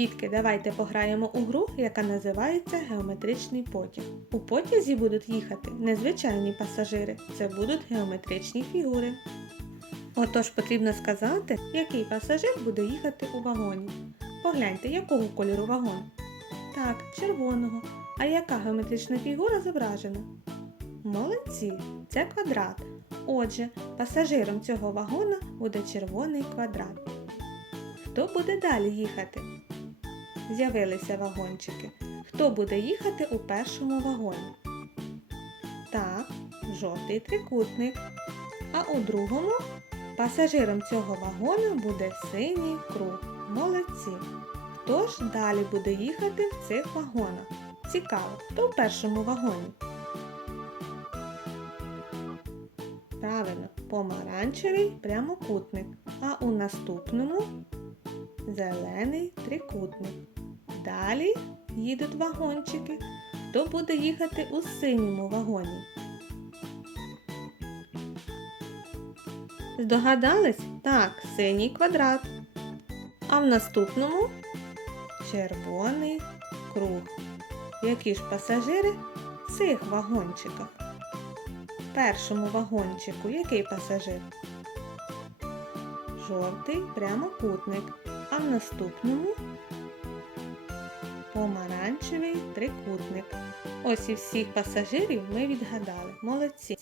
Дітки, давайте пограємо у гру, яка називається Геометричний потяг. У потязі будуть їхати незвичайні пасажири, це будуть геометричні фігури. Отож потрібно сказати, який пасажир буде їхати у вагоні. Погляньте, якого кольору вагон? Так, червоного. А яка геометрична фігура зображена? Молодці, це квадрат. Отже, пасажиром цього вагона буде червоний квадрат. Хто буде далі їхати? З'явилися вагончики. Хто буде їхати у першому вагоні? Так, жовтий трикутник. А у другому пасажиром цього вагона буде синій круг. Молодці. Хто ж далі буде їхати в цих вагонах? Цікаво, хто в першому вагоні? Правильно, помаранчевий прямокутник, а у наступному зелений трикутник. Далі їдуть вагончики. Хто буде їхати у синьому вагоні? Здогадались? Так, синій квадрат. А в наступному червоний круг. Які ж пасажири в цих вагончиках? В першому вагончику який пасажир? Жовтий прямокутник. А в наступному помаранчевий трикутник. Ось і всіх пасажирів ми відгадали. Молодці.